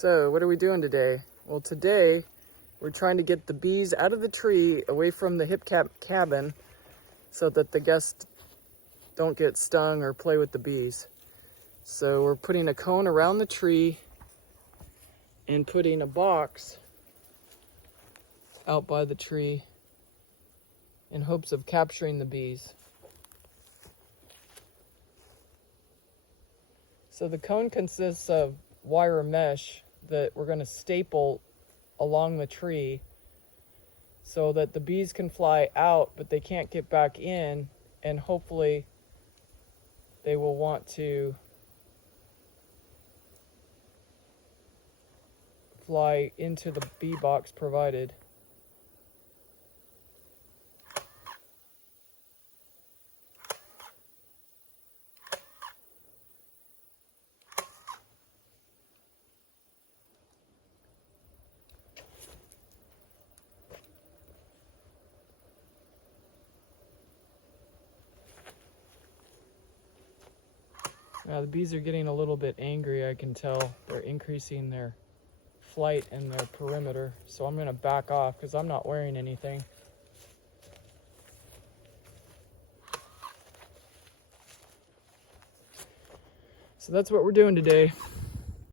So what are we doing today? Well, today we're trying to get the bees out of the tree away from the HipCamp cabin so that the guests don't get stung or play with the bees. So we're putting a cone around the tree and putting a box out by the tree in hopes of capturing the bees. So the cone consists of wire mesh that we're going to staple along the tree so that the bees can fly out, but they can't get back in, and hopefully they will want to fly into the bee box provided. Now the bees are getting a little bit angry, I can tell. They're increasing their flight and their perimeter. So I'm gonna back off because I'm not wearing anything. So that's what we're doing today.